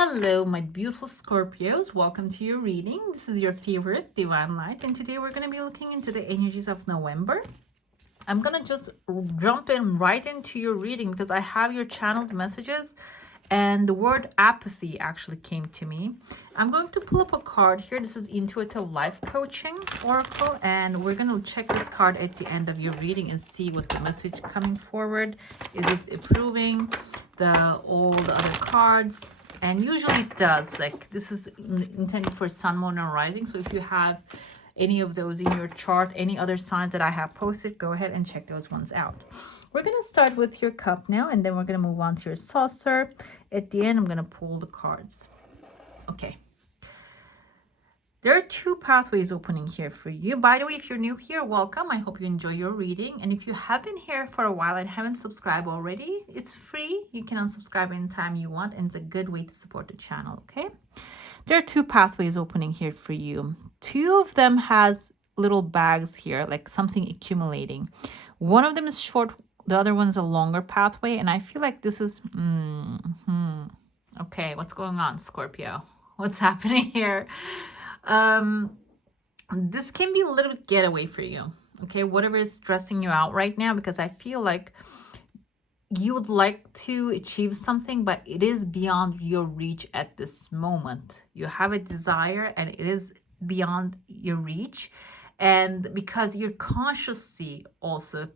Hello, my beautiful Scorpios. Welcome to your reading. This is your favorite Divine Light, and today we're going to be looking into the energies of November. I'm going to just jump in right into your reading because I have your channeled messages and the word apathy actually came to me. I'm going to pull up a card here. This is Intuitive Life Coaching Oracle, and we're going to check this card at the end of your reading and see what the message coming forward. Is it approving all the other cards? And usually it does. Like, this is intended for Sun, Moon, and Rising. So if you have any of those in your chart, any other signs that I have posted, go ahead and check those ones out. We're going to start with your cup now, and then we're going to move on to your saucer. At the end, I'm going to pull the cards. Okay. There are two pathways opening here for you. By the way, if you're new here, welcome. I hope you enjoy your reading. And if you have been here for a while and haven't subscribed already, it's free. You can unsubscribe anytime you want, and it's a good way to support the channel, okay? There are two pathways opening here for you. Two of them has little bags here, like something accumulating. One of them is short, the other one's a longer pathway, and I feel like this is... Okay, what's going on, Scorpio? What's happening here? This can be a little bit getaway for you, okay? Whatever is stressing you out right now, because I feel like you would like to achieve something, but it is beyond your reach at this moment. You have a desire and it is beyond your reach. And because you're consciously also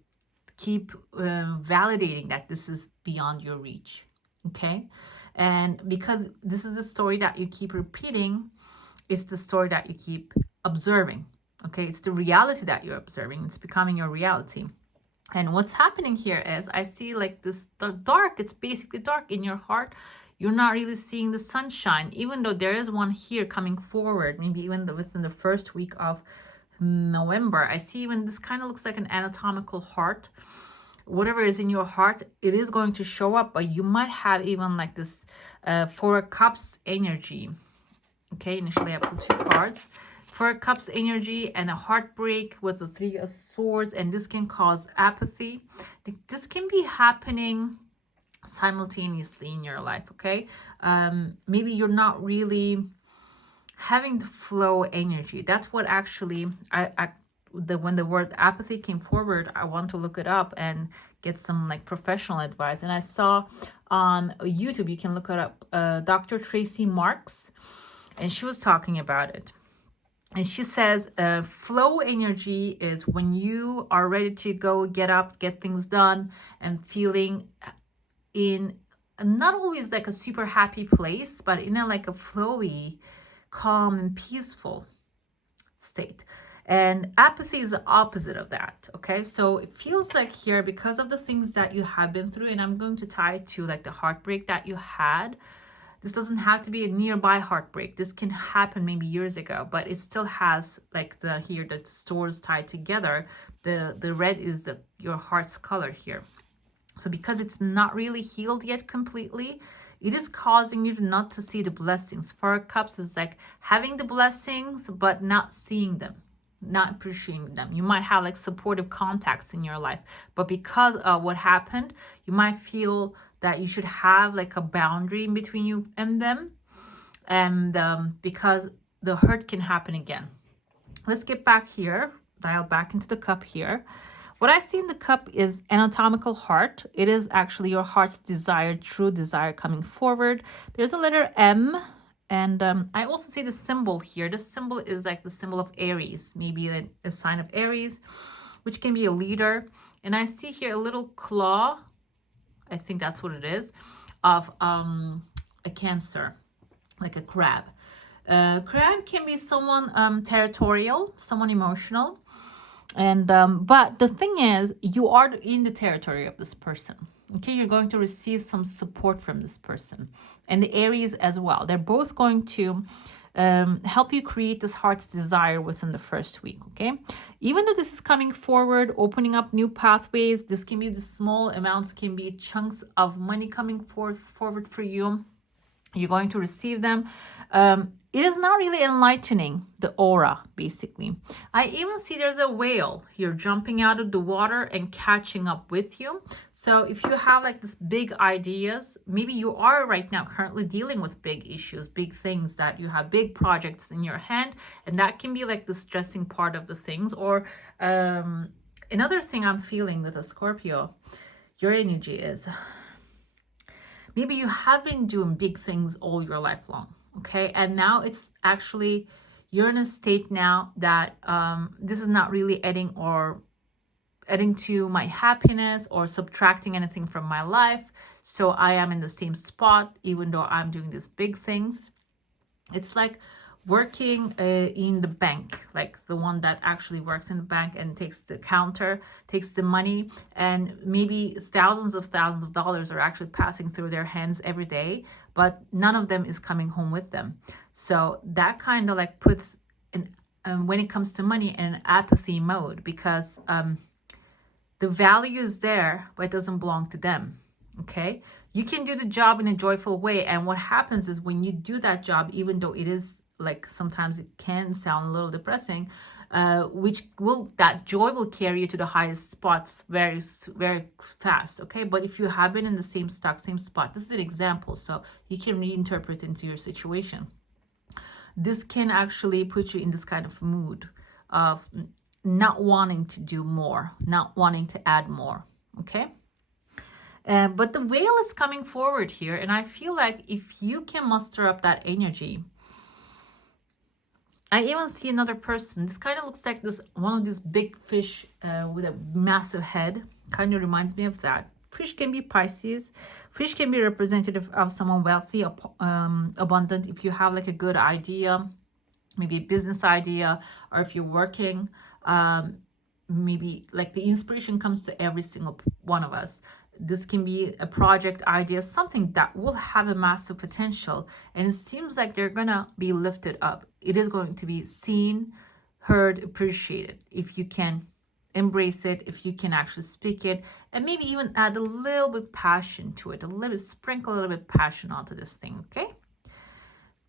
keep validating that this is beyond your reach, okay? And because this is the story that you keep repeating, it's the story that you keep observing, okay? It's the reality that you're observing. It's becoming your reality. And what's happening here is I see like this dark, it's basically dark in your heart. You're not really seeing the sunshine, even though there is one here coming forward, maybe even within the first week of November. I see even this kind of looks like an anatomical heart. Whatever is in your heart, it is going to show up, but you might have even like this Four of Cups energy. Okay, initially I pulled two cards. Four of Cups energy and a heartbreak with the Three of Swords, and this can cause apathy. This can be happening simultaneously in your life, okay? Maybe you're not really having the flow energy. That's what actually when the word apathy came forward, I want to look it up and get some like professional advice. And I saw on YouTube, you can look it up, Dr. Tracy Marks, and she was talking about it. And she says flow energy is when you are ready to go, get up, get things done, and feeling in not always like a super happy place, but in a like a flowy, calm and peaceful state. And apathy is the opposite of that, okay? So it feels like here, because of the things that you have been through, and I'm going to tie it to like the heartbreak that you had. This doesn't have to be a nearby heartbreak. This can happen maybe years ago, but it still has like the stores tied together. The red is your heart's color here. So because it's not really healed yet completely, it is causing you not to see the blessings. Four of Cups is like having the blessings, but not seeing them, not appreciating them. You might have like supportive contacts in your life, but because of what happened, you might feel that you should have like a boundary in between you and them. And because the hurt can happen again. Let's get back here, dial back into the cup here. What I see in the cup is anatomical heart. It is actually your heart's desire, true desire coming forward. There's a letter M. And I also see the symbol here. The symbol is like the symbol of Aries, maybe a sign of Aries, which can be a leader. And I see here a little claw, I think that's what it is, of a Cancer, like a crab. Crab can be someone territorial, someone emotional. And but the thing is, you are in the territory of this person. Okay, you're going to receive some support from this person. And the Aries as well. They're both going to help you create this heart's desire within the first week, okay? Even though this is coming forward, opening up new pathways, this can be the small amounts, can be chunks of money coming forward for you. You're going to receive them. It is not really enlightening, the aura, basically. I even see there's a whale here jumping out of the water and catching up with you. So if you have like this big ideas, maybe you are right now currently dealing with big issues, big things, that you have big projects in your hand, and that can be like the stressing part of the things. Or another thing I'm feeling with a Scorpio, your energy is, maybe you have been doing big things all your life long, okay? And now it's actually, you're in a state now that this is not really adding to my happiness or subtracting anything from my life. So I am in the same spot, even though I'm doing these big things. It's like working in the bank, like the one that actually works in the bank and takes the counter, takes the money, and maybe thousands of dollars are actually passing through their hands every day, but none of them is coming home with them. So that kind of like puts when it comes to money, in an apathy mode, because the value is there, but it doesn't belong to them. Okay, you can do the job in a joyful way, and what happens is when you do that job, even though it is like sometimes it can sound a little depressing, that joy will carry you to the highest spots very fast. Okay, but if you have been in the same spot, this is an example, so you can reinterpret into your situation. This can actually put you in this kind of mood of not wanting to do more, not wanting to add more. Okay. But the whale is coming forward here, and I feel like if you can muster up that energy, I even see another person. This kind of looks like one of these big fish with a massive head. Kind of reminds me of that. Fish can be Pisces. Fish can be representative of someone wealthy, abundant. If you have like a good idea, maybe a business idea, or if you're working, maybe like the inspiration comes to every single one of us. This can be a project idea, something that will have a massive potential, and it seems like they're gonna be lifted up. It is going to be seen, heard, appreciated if you can embrace it, if you can actually speak it, and maybe even add a little bit passion to it, sprinkle a little bit passion onto this thing. Okay,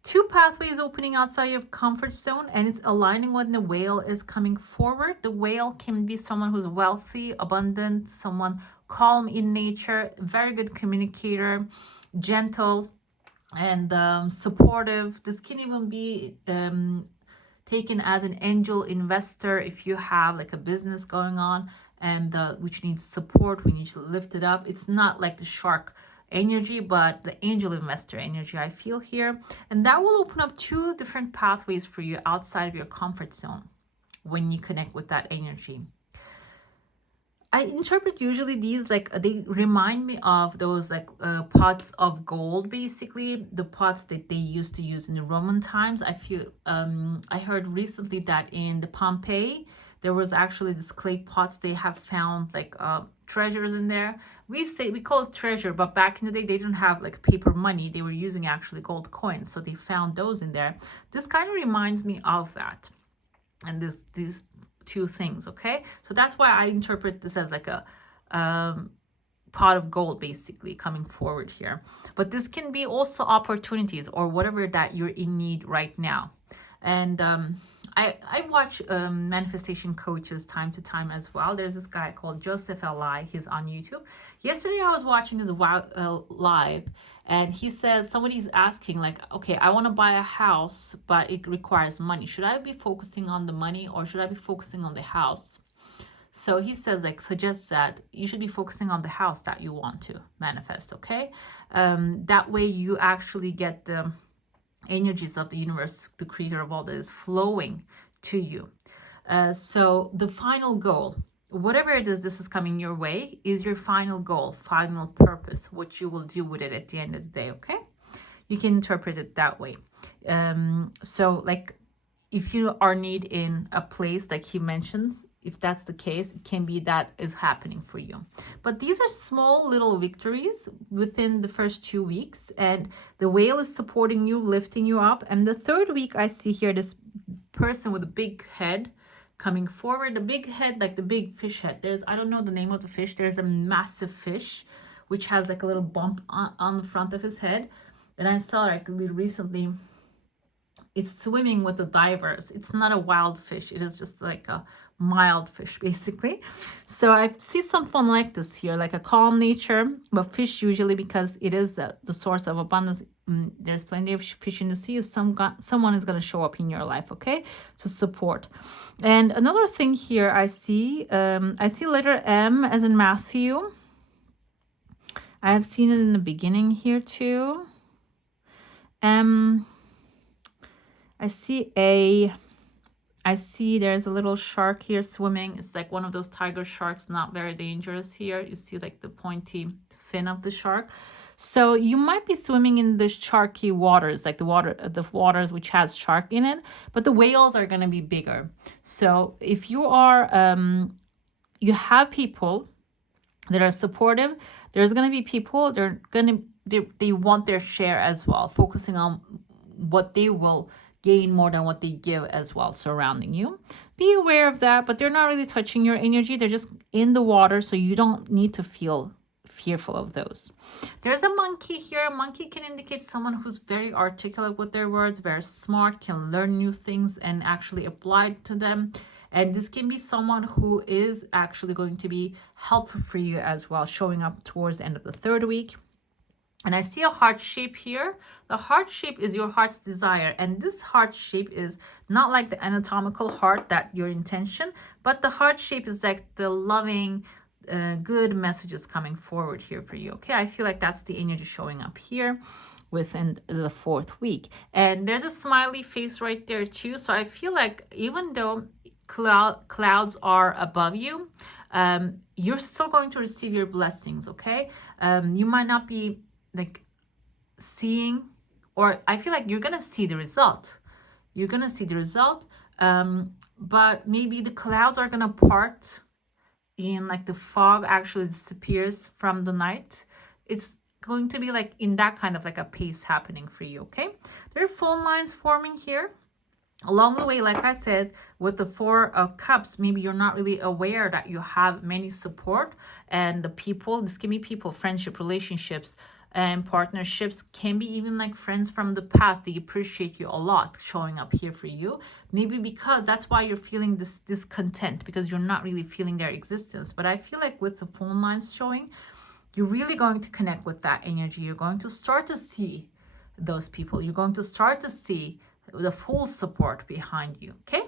2 pathways opening outside your comfort zone, and it's aligning when the whale is coming forward. The whale can be someone who's wealthy, abundant, someone calm in nature, very good communicator, gentle, and supportive. This can even be taken as an angel investor if you have like a business going on and which needs support, we need to lift it up. It's not like the shark energy, but the angel investor energy I feel here. And that will open up 2 different pathways for you outside of your comfort zone when you connect with that energy. I interpret usually these like they remind me of those like pots of gold, basically the pots that they used to use in the Roman times. I feel I heard recently that in the Pompeii there was actually this clay pots. They have found like treasures in there. We call it treasure, but back in the day they didn't have like paper money. They were using actually gold coins, so they found those in there. This kind of reminds me of that, and these 2 things. Okay, so that's why I interpret this as like a pot of gold basically coming forward here. But this can be also opportunities or whatever that you're in need right now. And I watch manifestation coaches time to time as well. There's this guy called Joseph Eli. He's on YouTube. Yesterday I was watching his live, and he says somebody's asking like, okay, I want to buy a house, but it requires money. Should I be focusing on the money or should I be focusing on the house? So he says like suggests that you should be focusing on the house that you want to manifest. Okay, that way you actually get the energies of the universe, the creator of all this, flowing to you. So the final goal, whatever it is, this is coming your way, is your final goal, final purpose, what you will do with it at the end of the day. Okay, you can interpret it that way. So like if you are need in a place like he mentions, if that's the case, it can be that is happening for you. But these are small little victories within the first 2 weeks, and the whale is supporting you, lifting you up. And the 3rd week, I see here this person with a big head coming forward. The big head, like the big fish head. I don't know the name of the fish. There's a massive fish which has like a little bump on the front of his head. And I saw like recently, it's swimming with the divers. It's not a wild fish. It is just like a mild fish, basically. So I see something like this here, like a calm nature, but fish usually, because it is the source of abundance. There's plenty of fish in the sea. Someone is going to show up in your life, okay, to support. And another thing here, I see letter M as in Matthew. I have seen it in the beginning here too. I see there's a little shark here swimming. It's like one of those tiger sharks, not very dangerous here. You see like the pointy fin of the shark. So you might be swimming in the sharky waters, like the waters which has shark in it, but the whales are going to be bigger. So if you are, you have people that are supportive, there's going to be people, they want their share as well, focusing on what they will gain more than what they give as well, surrounding you. Be aware of that, but they're not really touching your energy. They're just in the water, so you don't need to feel fearful of those. There's a monkey here. A monkey can indicate someone who's very articulate with their words, very smart, can learn new things and actually apply it to them. And this can be someone who is actually going to be helpful for you as well, showing up towards the end of the third week. And I see a heart shape here. The heart shape is your heart's desire. And this heart shape is not like the anatomical heart, that your intention, but the heart shape is like the loving, good messages coming forward here for you. Okay, I feel like that's the energy showing up here within the fourth week. And there's a smiley face right there too. So I feel like even though clouds are above you, you're still going to receive your blessings. Okay, you might not be like seeing, or I feel like you're gonna see the result. You're gonna see the result, but maybe the clouds are gonna part in, like the fog actually disappears from the night. It's going to be like in that kind of like a pace happening for you. Okay, there are phone lines forming here. Along the way, like I said, with the Four of Cups, maybe you're not really aware that you have many support, and the people, this can be people, friendship, relationships, and partnerships, can be even like friends from the past. They appreciate you a lot showing up here for you. Maybe because that's why you're feeling this discontent, because you're not really feeling their existence. But I feel like with the phone lines showing, you're really going to connect with that energy. You're going to start to see those people. You're going to start to see the full support behind you. Okay,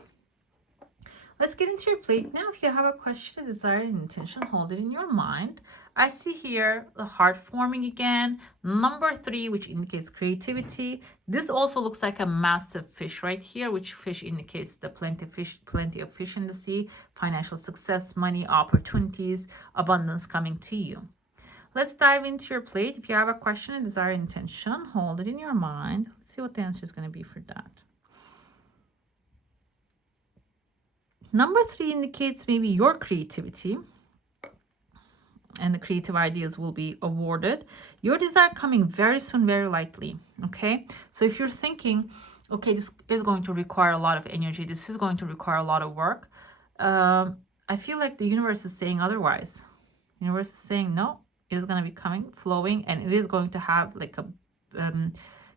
let's get into your plate now. If you have a question, a desire, an intention, hold it in your mind. I see here the heart forming again. Number 3, which indicates creativity. This also looks like a massive fish right here, which fish indicates the plenty of fish in the sea, financial success, money, opportunities, abundance coming to you. Let's dive into your plate. If you have a question, a desire, intention, hold it in your mind. Let's see what the answer is going to be for that. Number 3 indicates maybe your creativity, and the creative ideas will be awarded. Your desire coming very soon, very likely. Okay, so if you're thinking, okay, this is going to require a lot of energy, this is going to require a lot of work, I feel like the universe is saying otherwise. The universe is saying no, it is going to be coming, flowing, and it is going to have like a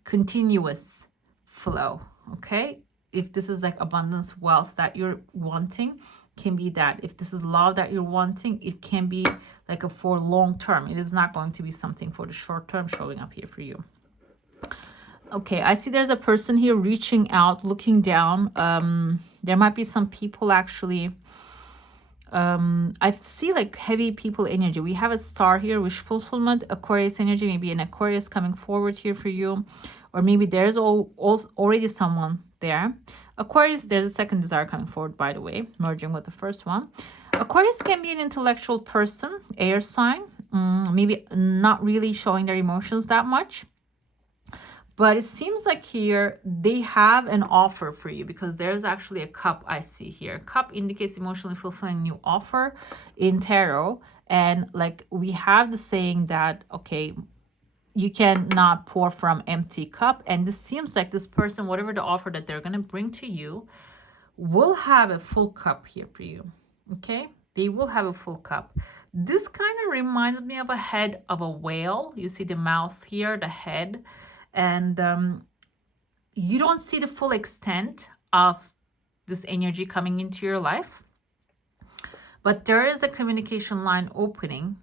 continuous flow. Okay, if this is like abundance, wealth that you're wanting, can be that. If this is love that you're wanting, it can be like a for long term. It is not going to be something for the short term showing up here for you. Okay, I see there's a person here reaching out, looking down. There might be some people actually. I see like heavy people energy. We have a star here, wish fulfillment, Aquarius energy, maybe an Aquarius coming forward here for you, or maybe there's already someone there. Aquarius, there's a second desire coming forward, by the way, merging with the first one. Aquarius can be an intellectual person, air sign, maybe not really showing their emotions that much. But it seems like here they have an offer for you, because there's actually a cup I see here. Cup indicates emotionally fulfilling new offer in tarot. And like we have the saying that, okay, you cannot pour from empty cup. And this seems like this person, whatever the offer that they're going to bring to you, will have a full cup here for you. Okay, they will have a full cup. This kind of reminds me of a head of a whale. You see the mouth here, the head. And you don't see the full extent of this energy coming into your life, but there is a communication line opening.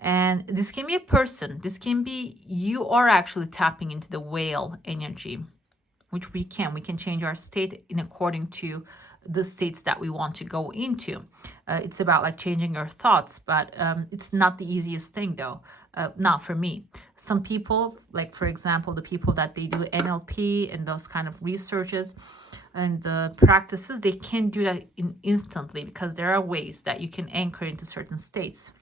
And this can be a person, this can be, you are actually tapping into the whale energy, which we can change our state in according to the states that we want to go into. It's about like changing your thoughts, but it's not the easiest thing though. Not for me. Some people, like for example, the people that they do NLP and those kind of researches and practices, they can do that instantly, because there are ways that you can anchor into certain states.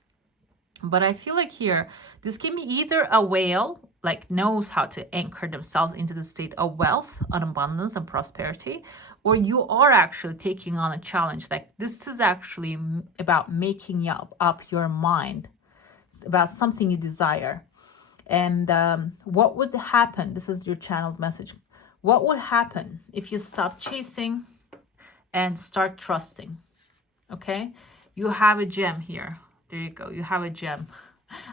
But I feel like here, this can be either a whale, like knows how to anchor themselves into the state of wealth, and abundance, and prosperity, or you are actually taking on a challenge. Like this is actually about making up your mind about something you desire. And what would happen? This is your channeled message. What would happen if you stop chasing and start trusting? Okay, you have a gem here. There you go. You have a gem.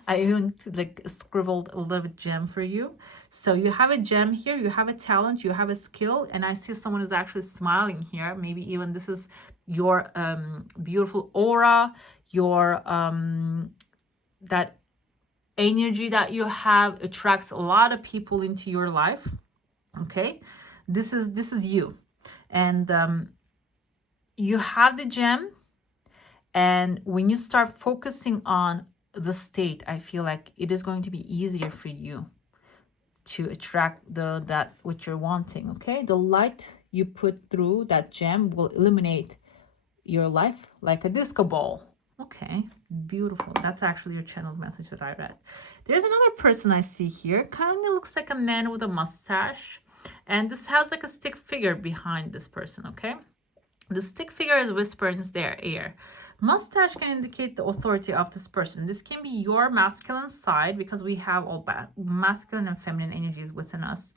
I even like scribbled a little bit gem for you. So you have a gem here. You have a talent. You have a skill. And I see someone is actually smiling here. Maybe even this is your beautiful aura, your that energy that you have attracts a lot of people into your life. Okay, this is you, and you have the gem. And when you start focusing on the state, I feel like it is going to be easier for you to attract that what you're wanting. Okay, the light you put through that gem will illuminate your life like a disco ball. Okay, beautiful. That's actually your channeled message that I read. There's another person I see here. Kind of looks like a man with a mustache, and this has like a stick figure behind this person. Okay, the stick figure is whispering in their ear. Mustache can indicate the authority of this person. This can be your masculine side, because we have all masculine and feminine energies within us.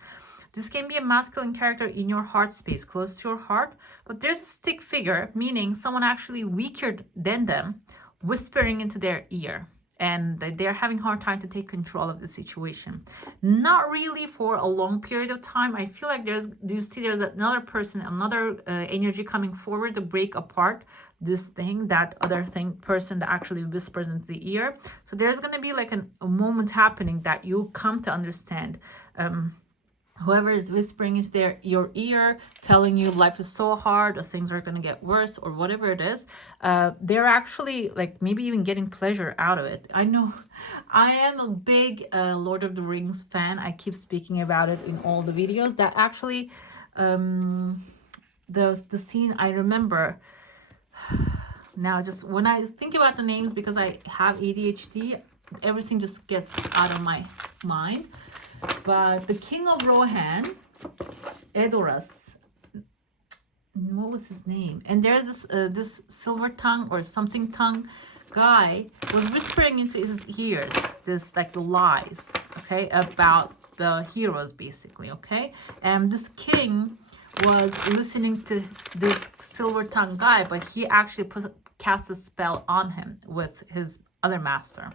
This can be a masculine character in your heart space, close to your heart. But there's a stick figure, meaning someone actually weaker than them, whispering into their ear. And they're having a hard time to take control of the situation. Not really for a long period of time. I feel like there's another person, another energy coming forward to break apart this thing, that other person that actually whispers into the ear. So there's going to be like a moment happening that you come to understand. Whoever is whispering into your ear, telling you life is so hard, or things are going to get worse, or whatever it is, they're actually like maybe even getting pleasure out of it. I know I am a big Lord of the Rings fan. I keep speaking about it in all the videos. That actually, the scene I remember now, just when I think about the names, because I have ADHD, everything just gets out of my mind. But the King of Rohan, Edoras, what was his name? And there's this silver tongue or something tongue guy was whispering into his ears this like the lies, okay, about the heroes basically, okay. And this king was listening to this silver tongue guy, but he actually cast a spell on him with his other master.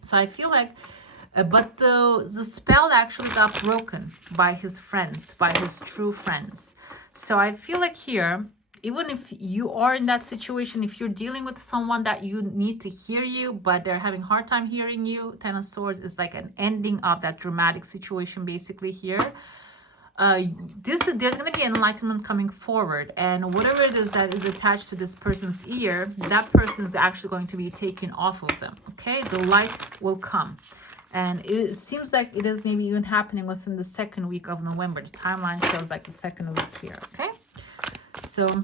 So I feel like but the spell actually got broken by his friends, by his true friends. So I feel like here, even if you are in that situation, if you're dealing with someone that you need to hear you, but they're having a hard time hearing you, Ten of Swords is like an ending of that dramatic situation basically here. There's going to be enlightenment coming forward, and whatever it is that is attached to this person's ear, that person is actually going to be taken off of them. Okay, the light will come. And it seems like it is maybe even happening within the second week of November. The timeline shows like the second week here, okay? So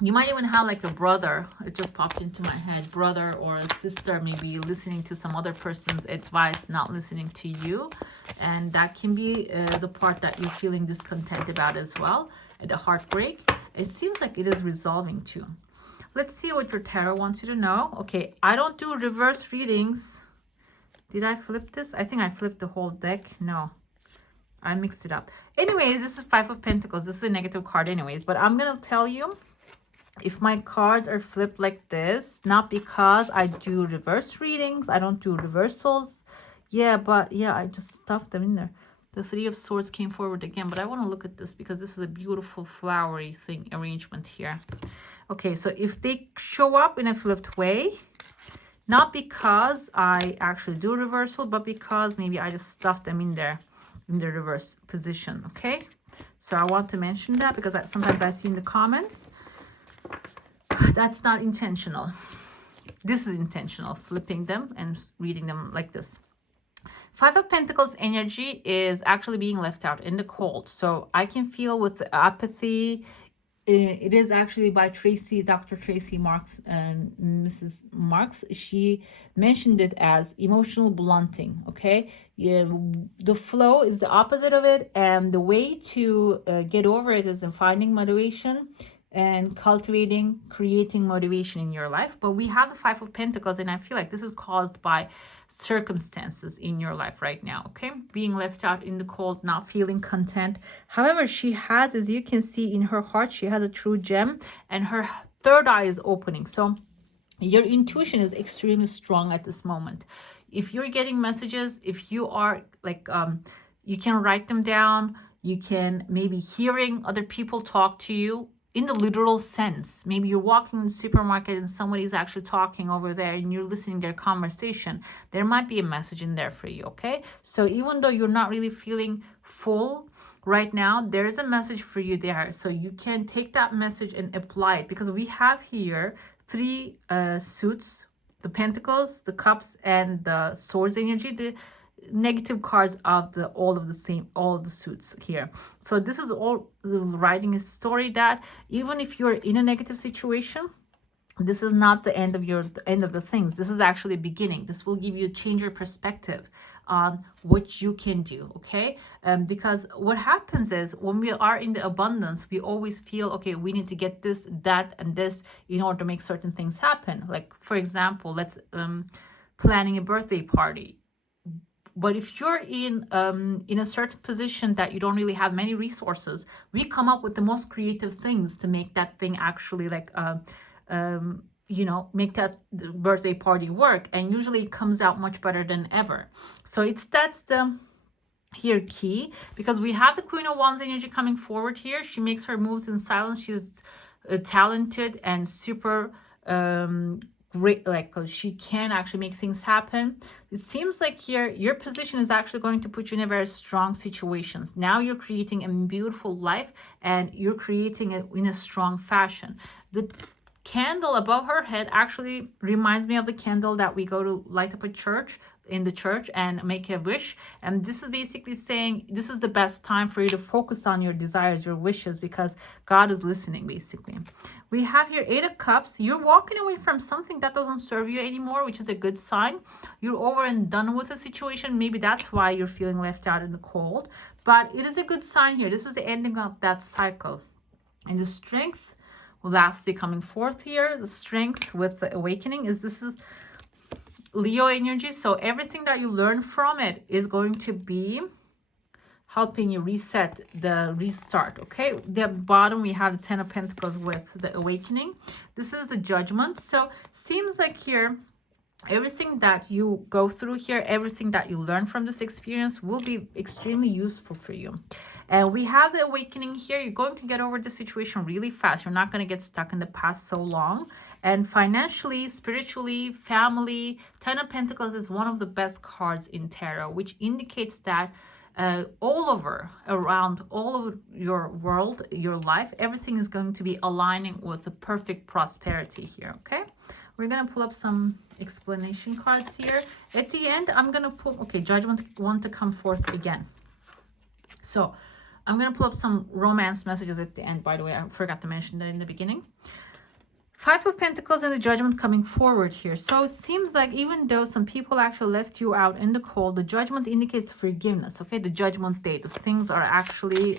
you might even have like a brother, it just popped into my head, brother or a sister maybe listening to some other person's advice, not listening to you. And that can be the part that you're feeling discontent about as well, the heartbreak. It seems like it is resolving too. Let's see what your tarot wants you to know. Okay, I don't do reverse readings. Did I flip this? I think I flipped the whole deck. No, I mixed it up. Anyways, this is Five of Pentacles. This is a negative card anyways. But I'm going to tell you, if my cards are flipped like this, not because I do reverse readings. I don't do reversals. Yeah, but yeah, I just stuffed them in there. The Three of Swords came forward again, but I want to look at this because this is a beautiful flowery thing arrangement here. Okay, so if they show up in a flipped way, not because I actually do reversal, but because maybe I just stuffed them in there in the reverse position, okay? So I want to mention that because sometimes I see in the comments, that's not intentional. This is intentional, flipping them and reading them like this. Five of Pentacles energy is actually being left out in the cold. So I can feel with the apathy. It is actually by Dr. Tracy Marks and Mrs. Marks. She mentioned it as emotional blunting, okay? Yeah, the flow is the opposite of it, and the way to get over it is in finding motivation and cultivating, creating motivation in your life. But we have the Five of Pentacles, and I feel like this is caused by circumstances in your life right now, okay? Being left out in the cold, not feeling content. However, she has, as you can see in her heart, she has a true gem, and her third eye is opening. So your intuition is extremely strong at this moment. If you're getting messages, if you are like, you can write them down, you can maybe hearing other people talk to you, in the literal sense. Maybe you're walking in the supermarket and somebody's actually talking over there and you're listening to their conversation. There might be a message in there for you, okay? So even though you're not really feeling full right now, there's a message for you there. So you can take that message and apply it, because we have here three suits, the Pentacles, the Cups, and the Swords energy. The negative cards of all of the suits here. So this is all writing a story that even if you're in a negative situation, this is not the end of the things. This is actually a beginning. This will give you change your perspective on what you can do, okay? Because what happens is when we are in the abundance, we always feel, okay, we need to get this, that, and this in order to make certain things happen. Like, for example, let's planning a birthday party. But if you're in a certain position that you don't really have many resources, we come up with the most creative things to make that thing actually like, make that birthday party work. And usually it comes out much better than ever. So that's the here key, because we have the Queen of Wands energy coming forward here. She makes her moves in silence. She's talented and super great, like she can actually make things happen. It seems like here your position is actually going to put you in a very strong situations. Now you're creating a beautiful life and you're creating it in a strong fashion. The candle above her head actually reminds me of the candle that we go to light up in the church and make a wish. And this is basically saying this is the best time for you to focus on your desires, your wishes, because God is listening basically. We have here Eight of Cups. You're walking away from something that doesn't serve you anymore, which is a good sign. You're over and done with a situation. Maybe that's why you're feeling left out in the cold, but it is a good sign here. This is the ending of that cycle. And the Strength, lastly coming forth here, the Strength with the awakening is this is Leo energy. So everything that you learn from it is going to be helping you reset, the restart, okay? The bottom we have the Ten of Pentacles with the awakening. This is the Judgment. So seems like here everything that you go through here, everything that you learn from this experience will be extremely useful for you. And we have the awakening here. You're going to get over the situation really fast. You're not going to get stuck in the past so long. And financially, spiritually, family, Ten of Pentacles is one of the best cards in tarot, which indicates that all over, around all of your world, your life, everything is going to be aligning with the perfect prosperity here, okay? We're going to pull up some explanation cards here. At the end, I'm going to pull, okay, Judgment want to come forth again. So I'm going to pull up some romance messages at the end, by the way. I forgot to mention that in the beginning. Five of Pentacles and the Judgment coming forward here. So it seems like even though some people actually left you out in the cold, the Judgment indicates forgiveness, okay? The Judgment Day, the things are actually,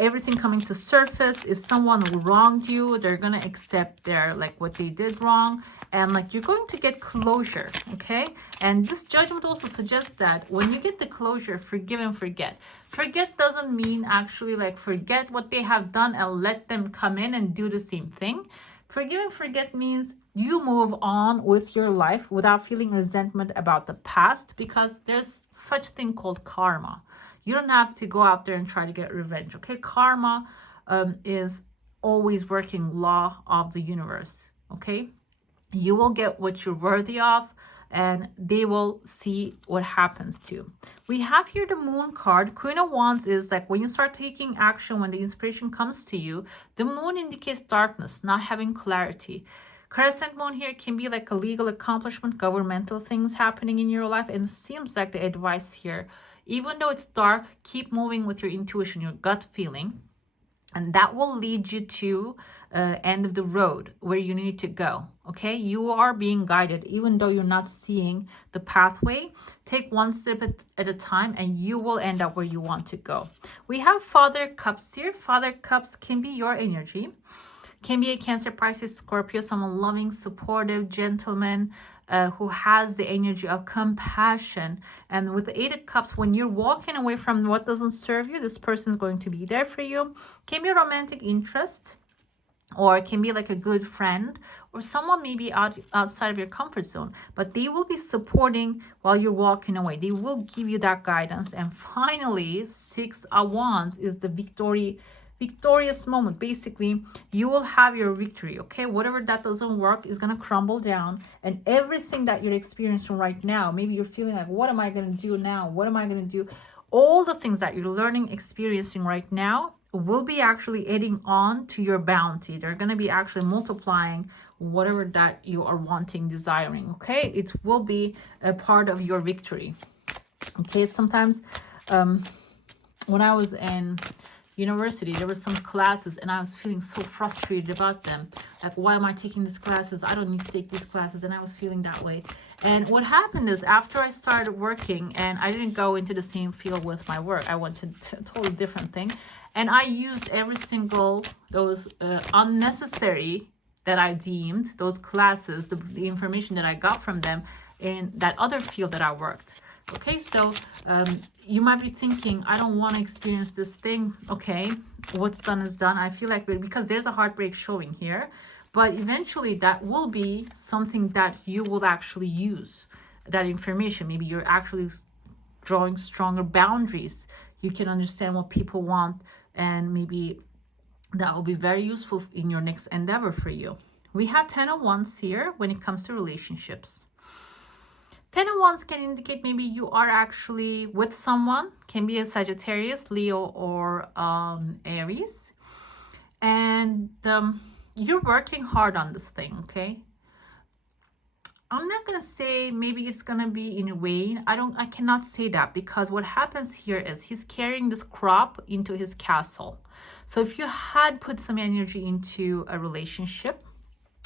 everything coming to surface. If someone wronged you, they're going to accept their, like, what they did wrong. And, like, you're going to get closure, okay? And this Judgment also suggests that when you get the closure, forgive and forget. Forget doesn't mean actually, like, forget what they have done and let them come in and do the same thing. Forgive and forget means you move on with your life without feeling resentment about the past, because there's such thing called karma. You don't have to go out there and try to get revenge. Okay, karma is always working law of the universe. Okay, you will get what you're worthy of, and they will see what happens to you. We have here the moon card. Queen of Wands is like when you start taking action, when the inspiration comes to you. The moon indicates darkness, not having clarity. Crescent moon here can be like a legal accomplishment, governmental things happening in your life. And it seems like the advice here, even though it's dark, keep moving with your intuition, your gut feeling, and that will lead you to end of the road where you need to go. Okay, you are being guided, even though you're not seeing the pathway. Take one step at a time, and you will end up where you want to go. We have Father Cups here. Father Cups can be your energy, can be a Cancer, Pisces, Scorpio, someone loving, supportive, gentleman, who has the energy of compassion. And with the Eight of Cups, when you're walking away from what doesn't serve you, this person is going to be there for you. Can be a romantic interest, or it can be like a good friend, or someone maybe outside of your comfort zone, but they will be supporting while you're walking away. They will give you that guidance. And finally, Six of Wands is the victorious moment. Basically, you will have your victory. Okay, whatever that doesn't work is going to crumble down, and everything that you're experiencing right now, maybe you're feeling like, what am I going to do now, what am I going to do, all the things that you're learning, experiencing right now will be actually adding on to your bounty. They're going to be actually multiplying whatever that you are wanting, desiring. Okay, it will be a part of your victory. Okay, sometimes when I was in university, there were some classes and I was feeling so frustrated about them. Like, why am I taking these classes? I don't need to take these classes. And I was feeling that way. And what happened is, after I started working, and I didn't go into the same field with my work, I went to a totally different thing, and I used every single those unnecessary that I deemed, those classes, the information that I got from them in that other field that I worked. Okay, so you might be thinking, I don't want to experience this thing. Okay, what's done is done. I feel like, because there's a heartbreak showing here, but eventually that will be something that you will actually use, that information. Maybe you're actually drawing stronger boundaries. You can understand what people want, and maybe that will be very useful in your next endeavor for you. We have 10 of Wands here when it comes to relationships. 10 of Wands can indicate maybe you are actually with someone, can be a Sagittarius, Leo, or Aries, and you're working hard on this thing. Okay, I'm not gonna say maybe it's gonna be in vain. I cannot say that, because what happens here is he's carrying this crop into his castle. So if you had put some energy into a relationship,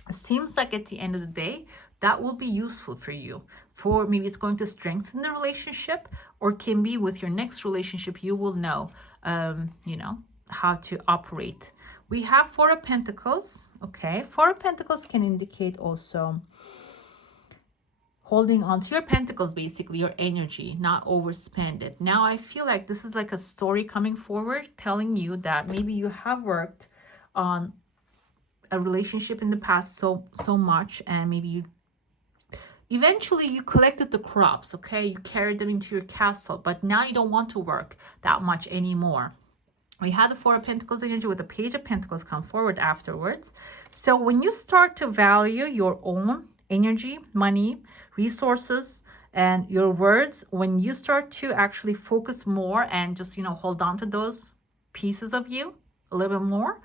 it seems like at the end of the day that will be useful for you. For maybe it's going to strengthen the relationship, or can be with your next relationship, you will know how to operate. We have Four of Pentacles. Okay, Four of Pentacles can indicate also holding on to your pentacles, basically your energy, not overspend it. Now I feel like this is like a story coming forward, telling you that maybe you have worked on a relationship in the past so much, and maybe you eventually you collected the crops. Okay, you carried them into your castle, but now you don't want to work that much anymore. We had the Four of Pentacles energy with the Page of Pentacles come forward afterwards. So when you start to value your own energy, money, resources, and your words, when you start to actually focus more and just hold on to those pieces of you a little bit more,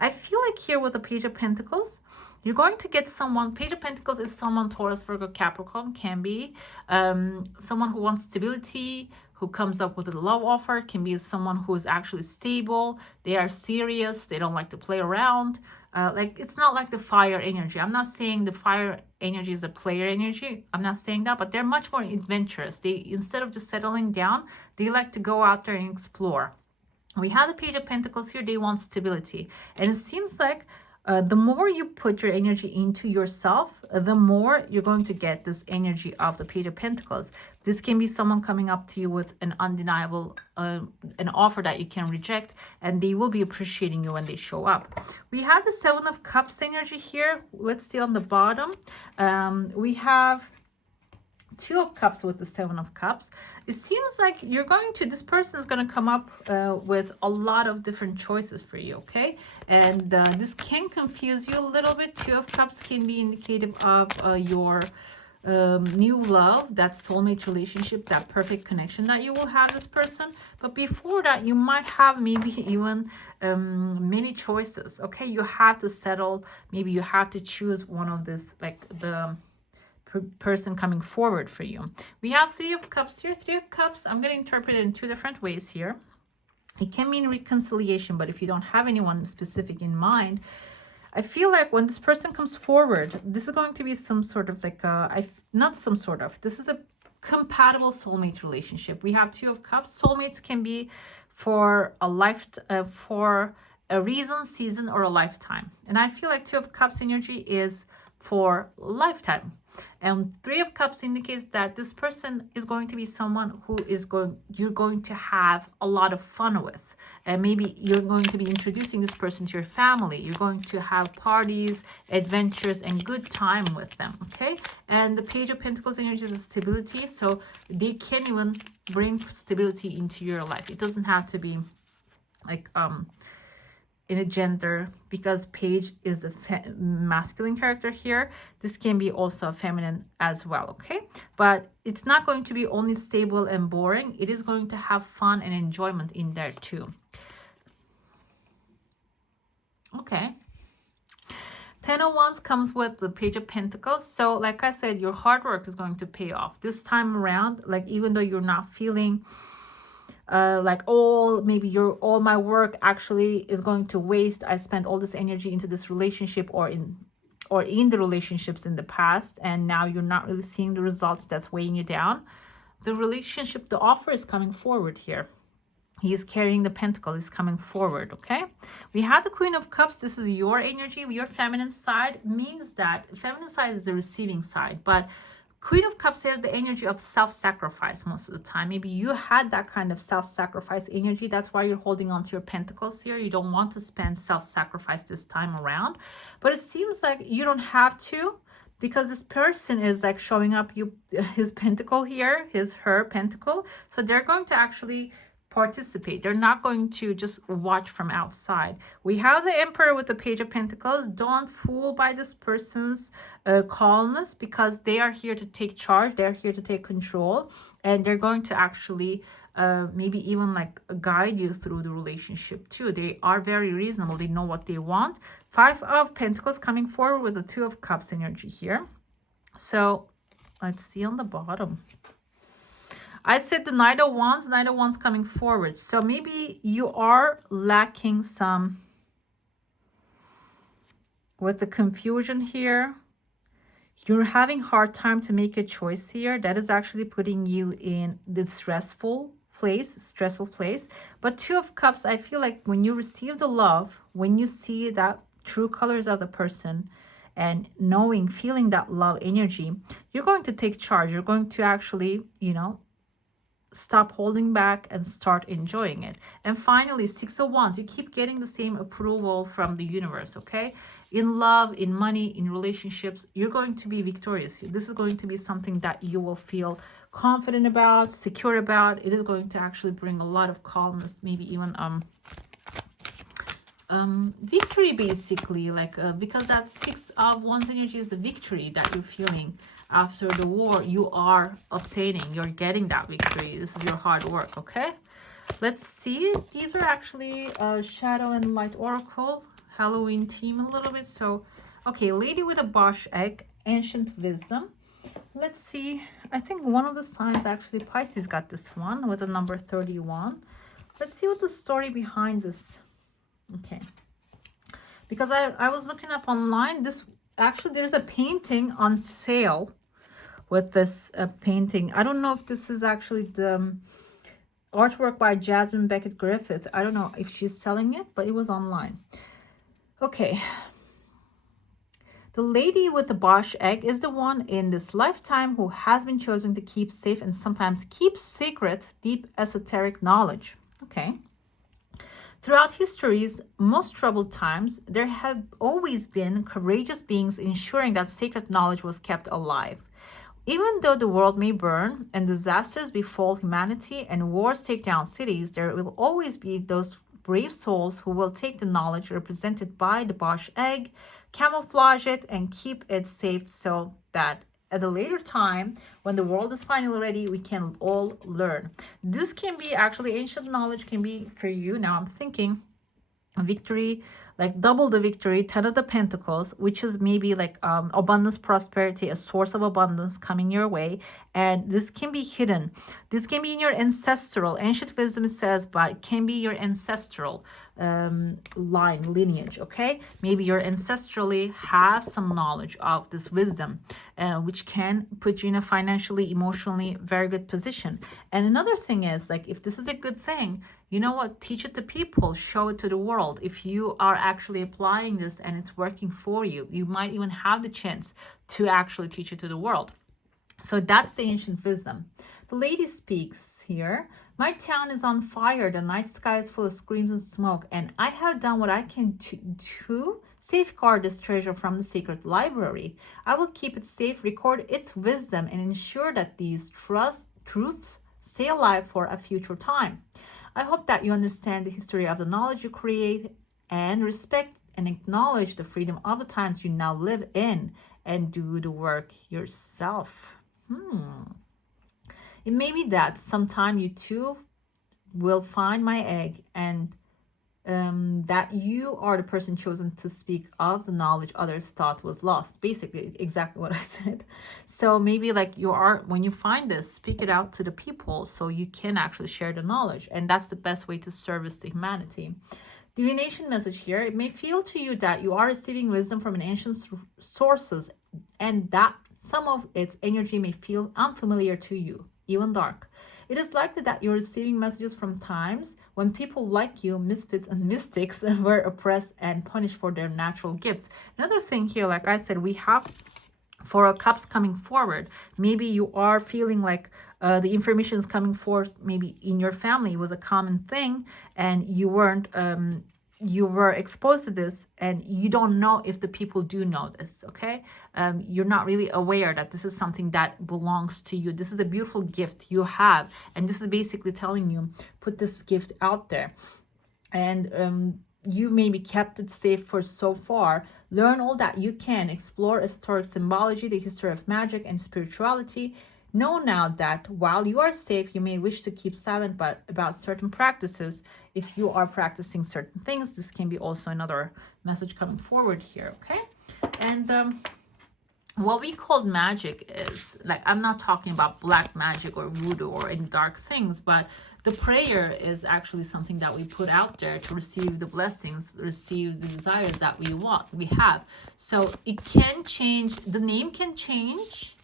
I feel like here with the Page of Pentacles, you're going to get someone. Page of Pentacles is someone Taurus, Virgo, Capricorn, can be someone who wants stability, who comes up with a love offer, can be someone who is actually stable. They are serious. They don't like to play around. Like, it's not like the fire energy. I'm not saying the fire energy is a player energy. I'm not saying that, but they're much more adventurous. They, instead of just settling down, they like to go out there and explore. We have the Page of Pentacles here. They want stability. And it seems like The more you put your energy into yourself, the more you're going to get this energy of the Page of Pentacles. This can be someone coming up to you with an undeniable, an offer that you can reject, and they will be appreciating you when they show up. We have the Seven of Cups energy here. Let's see on the bottom. We have Two of Cups with the Seven of Cups. It seems like this person is going to come up with a lot of different choices for you, okay? And this can confuse you a little bit. Two of Cups can be indicative of your new love, that soulmate relationship, that perfect connection that you will have this person. But before that, you might have maybe even many choices, okay? You have to settle. Maybe you have to choose one of this, like the person coming forward for you. We have Three of Cups here. Three of Cups, I'm going to interpret it in two different ways here. It can mean reconciliation, but if you don't have anyone specific in mind, I feel like when this person comes forward, this is going to be some sort of like this is a compatible soulmate relationship. We have Two of Cups. Soulmates can be for a for a reason, season, or a lifetime. And I feel like Two of Cups energy is for lifetime. And Three of Cups indicates that this person is going to be someone who you're going to have a lot of fun with. And maybe you're going to be introducing this person to your family. You're going to have parties, adventures, and good time with them, okay? And the Page of Pentacles energy is stability. So they can even bring stability into your life. It doesn't have to be like in a gender, because Page is the masculine character here. This can be also feminine as well, okay? But it's not going to be only stable and boring. It is going to have fun and enjoyment in there too. Okay. Ten of Wands comes with the Page of Pentacles. So like I said, your hard work is going to pay off this time around. Like even though you're not feeling like all my work actually is going to waste. I spent all this energy into this relationship or in the relationships in the past, and now you're not really seeing the results. That's weighing you down. The relationship, the offer is coming forward here. He's carrying the pentacle, is coming forward, okay? We have the Queen of Cups. This is your energy. Your feminine side means that feminine side is the receiving side, but Queen of Cups have the energy of self-sacrifice most of the time. Maybe you had that kind of self-sacrifice energy. That's why you're holding on to your pentacles here. You don't want to spend self-sacrifice this time around. But it seems like you don't have to, because this person is like showing up his pentacle here, her pentacle. So they're going to actually participate. They're not going to just watch from outside. We have the Emperor with the Page of Pentacles. Don't fool by this person's calmness, because they are here to take charge. They're here to take control, and they're going to actually maybe even like guide you through the relationship too. They are very reasonable. They know what they want. Five of Pentacles coming forward with the Two of Cups energy here. So let's see on the bottom. I said the Knight of Wands coming forward. So maybe you are lacking some with the confusion here. You're having hard time to make a choice here. That is actually putting you in the stressful place. But Two of Cups, I feel like when you receive the love, when you see that true colors of the person, and feeling that love energy, you're going to take charge. You're going to actually, stop holding back and start enjoying it. And finally, Six of Wands. You keep getting the same approval from the universe, okay? In love, in money, in relationships, you're going to be victorious. This is going to be something that you will feel confident about, secure about. It is going to actually bring a lot of calmness, maybe even victory, basically, like because that Six of Wands energy is the victory that you're feeling. After the war, you are obtaining, you're getting that victory. This is your hard work, okay? Let's see. These are actually Shadow and Light Oracle, Halloween theme a little bit. So, okay, Lady with a Bosch Egg, Ancient Wisdom. Let's see. I think one of the signs, actually, Pisces got this one with the number 31. Let's see what the story behind this. Okay. Because I was looking up online. There's a painting on sale with this painting. I don't know if this is actually the artwork by Jasmine Beckett Griffith. I don't know if she's selling it, but it was online. Okay. The lady with the Bosch egg is the one in this lifetime who has been chosen to keep safe and sometimes keep secret deep esoteric knowledge. Okay. Throughout history's most troubled times, there have always been courageous beings ensuring that sacred knowledge was kept alive. Even though the world may burn and disasters befall humanity and wars take down cities, there will always be those brave souls who will take the knowledge represented by the Bosch egg, camouflage it, and keep it safe so that at a later time, when the world is finally ready, we can all learn. This can be actually ancient knowledge can be for you. Now I'm thinking victory, like double the victory, 10 of the Pentacles, which is maybe like abundance, prosperity, a source of abundance coming your way. And this can be hidden. This can be in your ancestral. Ancient wisdom says, but it can be your ancestral lineage. Okay, maybe you ancestrally have some knowledge of this wisdom, which can put you in a financially, emotionally very good position. And another thing is, like, if this is a good thing, you know what, teach it to people, show it to the world. If you are actually applying this and it's working for you, you might even have the chance to actually teach it to the world. So that's the ancient wisdom. The lady speaks here. My town is on fire. The night sky is full of screams and smoke, and I have done what I can to safeguard this treasure from the secret library. I will keep it safe, record its wisdom, and ensure that these truths stay alive for a future time. I hope that you understand the history of the knowledge you create and respect and acknowledge the freedom of the times you now live in and do the work yourself. It may be that sometime you too will find my egg and that you are the person chosen to speak of the knowledge others thought was lost. Basically, exactly what I said. So maybe like you are, when you find this, speak it out to the people so you can actually share the knowledge. And that's the best way to service the humanity. Divination message here. It may feel to you that you are receiving wisdom from an ancient sources and that some of its energy may feel unfamiliar to you, even dark. It is likely that you're receiving messages from times when people like you, misfits and mystics, were oppressed and punished for their natural gifts. Another thing here, like I said, we have Four of Cups coming forward. Maybe you are feeling like the information is coming forth, maybe in your family was a common thing and you weren't you were exposed to this and you don't know if the people do know this. Okay, you're not really aware that this is something that belongs to you. This is a beautiful gift you have, and this is basically telling you, put this gift out there. And you maybe kept it safe for so far. Learn all that you can. Explore esoteric symbology, the history of magic and spirituality. Know now that while you are safe, you may wish to keep silent about certain practices. If you are practicing certain things, this can be also another message coming forward here, okay? And what we call magic is, like, I'm not talking about black magic or voodoo or any dark things, but the prayer is actually something that we put out there to receive the blessings, receive the desires that we want, we have. So it can change, the name can change,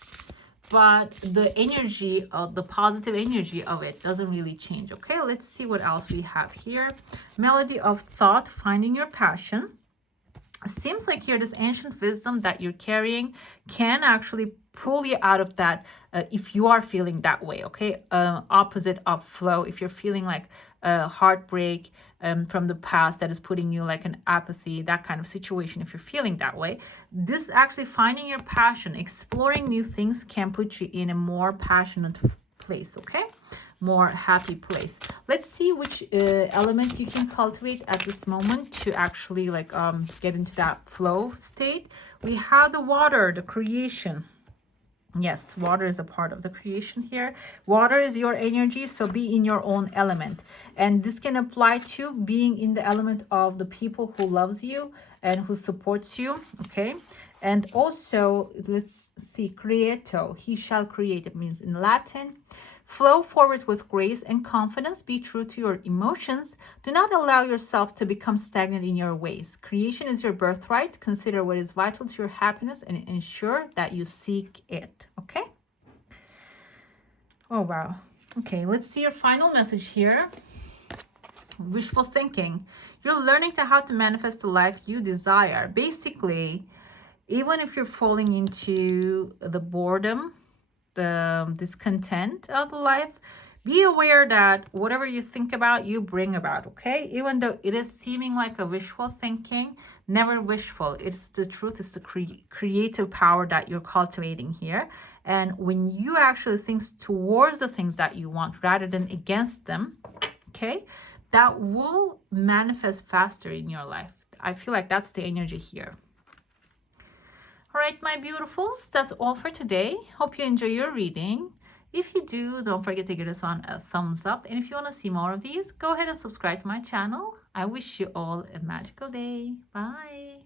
but the energy of the positive energy of it doesn't really change. Okay, let's see what else we have here. Melody of thought, finding your passion. It seems like here this ancient wisdom that you're carrying can actually pull you out of that if you are feeling that way. Okay, opposite of flow. If you're feeling like heartbreak from the past that is putting you like an apathy, that kind of situation, if you're feeling that way, this actually finding your passion, exploring new things can put you in a more passionate place. Okay, more happy place. Let's see which element you can cultivate at this moment to actually like get into that flow state. We have the water, the creation. Yes, water is a part of the creation here. Water is your energy, so be in your own element. And this can apply to being in the element of the people who loves you and who supports you, okay? And also, let's see, creato, he shall create, it means in Latin. Flow forward with grace and confidence. Be true to your emotions. Do not allow yourself to become stagnant in your ways. Creation is your birthright. Consider what is vital to your happiness and ensure that you seek it. Okay? Oh, wow. Okay, let's see your final message here. Wishful thinking. You're learning how to manifest the life you desire. Basically, Even if you're falling into the boredom, the discontent of the life, be aware that whatever you think about, you bring about, okay? Even though it is seeming like a wishful thinking, never wishful. It's the truth. It's the creative power that you're cultivating here. And when you actually think towards the things that you want rather than against them, okay, that will manifest faster in your life. I feel like that's the energy here. All right, my beautifuls, that's all for today. Hope you enjoy your reading. If you do, don't forget to give this one a thumbs up. And if you want to see more of these, go ahead and subscribe to my channel. I wish you all a magical day. Bye.